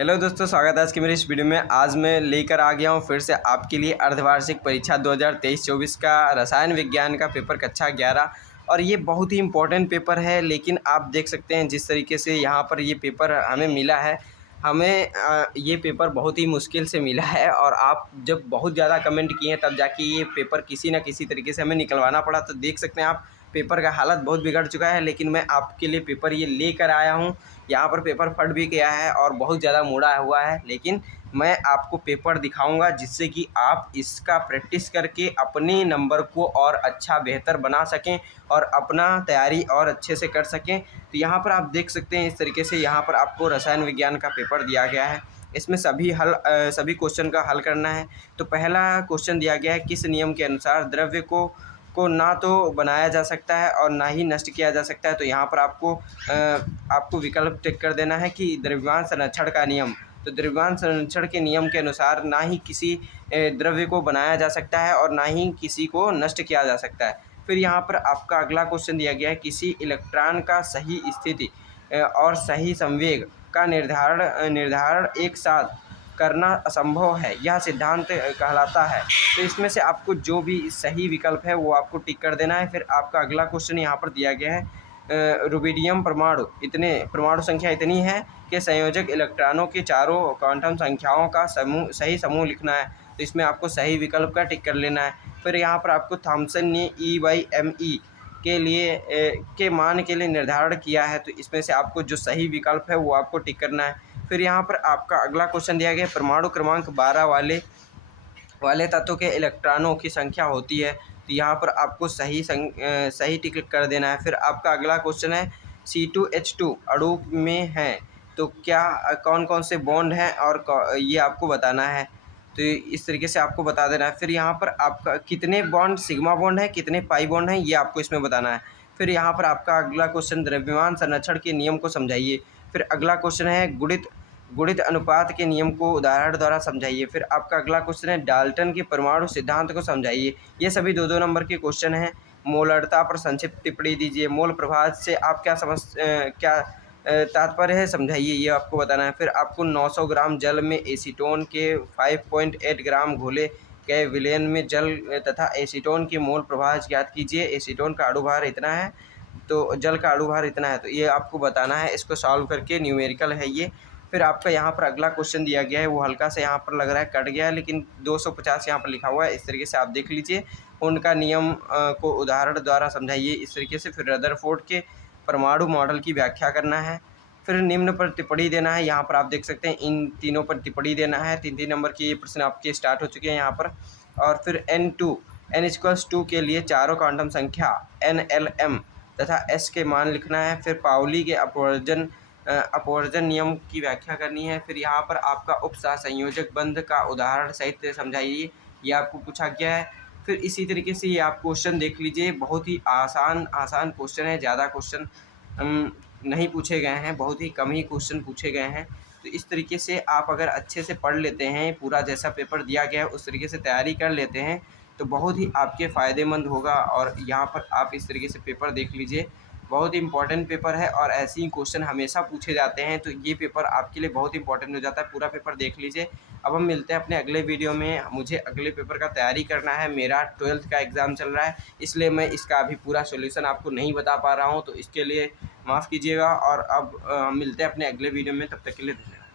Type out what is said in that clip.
Hello दोस्तों, स्वागत है आज की मेरी इस वीडियो में। आज मैं लेकर आ गया हूँ फिर से आपके लिए अर्धवार्षिक परीक्षा 2023-24 का रसायन विज्ञान का पेपर कक्षा 11। और ये बहुत ही इम्पोर्टेंट पेपर है। लेकिन आप देख सकते हैं जिस तरीके से यहाँ पर ये पेपर हमें मिला है, हमें ये पेपर बहुत ही मुश्किल से मिला है। और आप जब बहुत ज़्यादा कमेंट किए तब जाके ये पेपर किसी न किसी तरीके से हमें निकलवाना पड़ा। तो देख सकते हैं आप, पेपर का हालत बहुत बिगड़ चुका है। लेकिन मैं आपके लिए पेपर ये लेकर आया हूँ। यहाँ पर पेपर फट भी गया है और बहुत ज़्यादा मुड़ा हुआ है, लेकिन मैं आपको पेपर दिखाऊंगा जिससे कि आप इसका प्रैक्टिस करके अपने नंबर को और अच्छा बेहतर बना सकें और अपना तैयारी और अच्छे से कर सकें। तो यहाँ पर आप देख सकते हैं इस तरीके से यहाँ पर आपको रसायन विज्ञान का पेपर दिया गया है। इसमें सभी क्वेश्चन का हल करना है। तो पहला क्वेश्चन दिया गया है, किस नियम के अनुसार द्रव्य को ना तो बनाया जा सकता है और ना ही नष्ट किया जा सकता है। तो यहाँ पर आपको विकल्प टिक कर देना है कि द्रव्यमान संरक्षण का नियम। तो द्रव्यमान संरक्षण के नियम के अनुसार ना ही किसी द्रव्य को बनाया जा सकता है और ना ही किसी को नष्ट किया जा सकता है। फिर यहाँ पर आपका अगला क्वेश्चन दिया गया है, किसी इलेक्ट्रॉन का सही स्थिति और सही संवेग का निर्धारण एक साथ करना असंभव है, यह सिद्धांत कहलाता है। तो इसमें से आपको जो भी सही विकल्प है वो आपको टिक कर देना है। फिर आपका अगला क्वेश्चन यहाँ पर दिया गया है, रुबिडियम परमाणु संख्या इतनी है कि संयोजक इलेक्ट्रॉनों के चारों क्वांटम संख्याओं का सही समूह लिखना है। तो इसमें आपको सही विकल्प का टिक कर लेना है। फिर यहाँ पर आपको थॉमसन ने E/me के मान के लिए निर्धारण किया है। तो इसमें से आपको जो सही विकल्प है वो आपको टिक करना है। फिर यहाँ पर आपका अगला क्वेश्चन दिया गया है, परमाणु क्रमांक 12 वाले तत्व के इलेक्ट्रॉनों की संख्या होती है। तो यहाँ पर आपको सही टिक कर देना है। फिर आपका अगला क्वेश्चन है, C2H2 अणु में है तो क्या कौन कौन से बॉन्ड हैं और ये आपको बताना है। तो इस तरीके से आपको बता देना है। फिर यहाँ पर आपका कितने बॉन्ड सिग्मा बॉन्ड है, कितने पाई बॉन्ड हैं, ये आपको इसमें बताना है। फिर यहाँ पर आपका अगला क्वेश्चन, द्रव्यमान संरक्षण के नियम को समझाइए। फिर अगला क्वेश्चन है, गुणित अनुपात के नियम को उदाहरण द्वारा समझाइए। फिर आपका अगला क्वेश्चन है, डाल्टन के परमाणु सिद्धांत को समझाइए। ये सभी 2-2 नंबर के क्वेश्चन हैं। मोलरता पर संक्षिप्त टिप्पणी दीजिए। मोल प्रभाव से आप क्या तात्पर्य है, समझाइए, ये आपको बताना है। फिर आपको 900 ग्राम जल में एसीटोन के 5.8 ग्राम घोले गए विलयन में जल तथा एसीटोन के मोल प्रभाव ज्ञात कीजिए। एसीटोन का अणु भार इतना है तो जल का अणु भार इतना है। तो ये आपको बताना है, इसको सॉल्व करके, न्यूमेरिकल है ये। फिर आपका यहाँ पर अगला क्वेश्चन दिया गया है, वो हल्का से यहाँ पर लग रहा है कट गया है, लेकिन 250 यहाँ पर लिखा हुआ है। इस तरीके से आप देख लीजिए। उनका नियम को उदाहरण द्वारा समझाइए, इस तरीके से। फिर रदरफोर्ड के परमाणु मॉडल की व्याख्या करना है। फिर निम्न पर टिप्पणी देना है। यहाँ पर आप देख सकते हैं इन तीनों पर टिप्पणी देना है। 3-3 नंबर के ये प्रश्न आपके स्टार्ट हो चुके हैं यहाँ पर। और फिर n=2 के लिए चारों क्वांटम संख्या NLM तथा S के मान लिखना है। फिर पाउली के अपवर्जन नियम की व्याख्या करनी है। फिर यहाँ पर आपका उपसहसंयोजक बंध का उदाहरण सहित समझाइए, ये आपको पूछा गया है। फिर इसी तरीके से ये आप क्वेश्चन देख लीजिए, बहुत ही आसान क्वेश्चन है। ज़्यादा क्वेश्चन नहीं पूछे गए हैं, बहुत ही कम ही क्वेश्चन पूछे गए हैं। तो इस तरीके से आप अगर अच्छे से पढ़ लेते हैं, पूरा जैसा पेपर दिया गया है उस तरीके से तैयारी कर लेते हैं, तो बहुत ही आपके फ़ायदेमंद होगा। और यहाँ पर आप इस तरीके से पेपर देख लीजिए, बहुत ही इंपॉर्टेंट पेपर है और ऐसे ही क्वेश्चन हमेशा पूछे जाते हैं। तो ये पेपर आपके लिए बहुत इंपॉर्टेंट हो जाता है। पूरा पेपर देख लीजिए। अब हम मिलते हैं अपने अगले वीडियो में। मुझे अगले पेपर का तैयारी करना है, मेरा 12th का एग्ज़ाम चल रहा है, इसलिए मैं इसका अभी पूरा सॉल्यूशन आपको नहीं बता पा रहा हूँ। तो इसके लिए माफ़ कीजिएगा। और अब मिलते हैं अपने अगले वीडियो में, तब तक के लिए धन्यवाद।